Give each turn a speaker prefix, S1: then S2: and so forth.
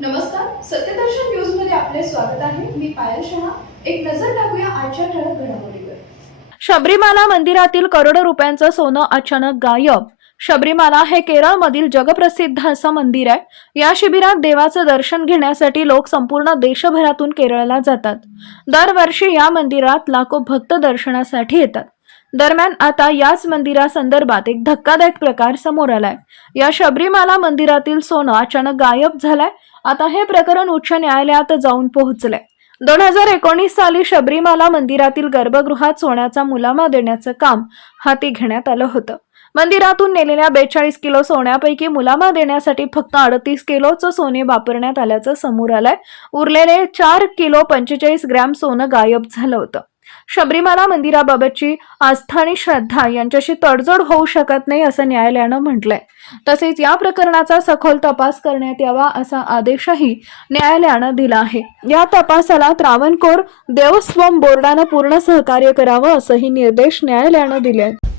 S1: नमस्कार सत्यदर्शन न्यूजमध्ये आपले स्वागत आहे. मी पायल शहा. एक नजर टाकूया आजच्या ठळक घडामोडीवर.
S2: शबरीमाला मंदिरातील करोडो रुपयांचं सोनं अचानक गायब. शबरीमाला हे केरळमधील जगप्रसिद्ध असं मंदिर आहे. या शिबिरात देवाचं दर्शन घेण्यासाठी लोक संपूर्ण देशभरातून केरळला जातात. दरवर्षी या मंदिरात लाखो भक्त दर्शनासाठी येतात. दरम्यान आता याच मंदिरासंदर्भात एक धक्कादायक प्रकार समोर आलाय. या शबरीमाला मंदिरातील सोनं अचानक गायब झालाय. आता हे प्रकरण उच्च न्यायालयात जाऊन पोहोचलंय. दोन हजार एकोणीस साली शबरीमाला मंदिरातील गर्भगृहात सोन्याचा मुलामा देण्याचं काम हाती घेण्यात आलं होतं. मंदिरातून नेलेल्या बेचाळीस किलो सोन्यापैकी मुलामा देण्यासाठी फक्त अडतीस किलोचं सोने वापरण्यात आल्याचं समोर आलंय. उरलेले चार किलो पंचेचाळीस ग्रॅम सोनं गायब झालं होतं. शबरीमाला मंदिराबाबतची आस्था आणि श्रद्धा यांच्याशी तडजोड होऊ शकत नाही असं न्यायालयानं म्हटलंय. तसेच या प्रकरणाचा सखोल तपास करण्यात यावा असा आदेशही न्यायालयानं दिला आहे. या तपासाला त्रावणकोर देवस्वम बोर्डानं पूर्ण सहकार्य करावं असंही निर्देश न्यायालयानं दिले आहेत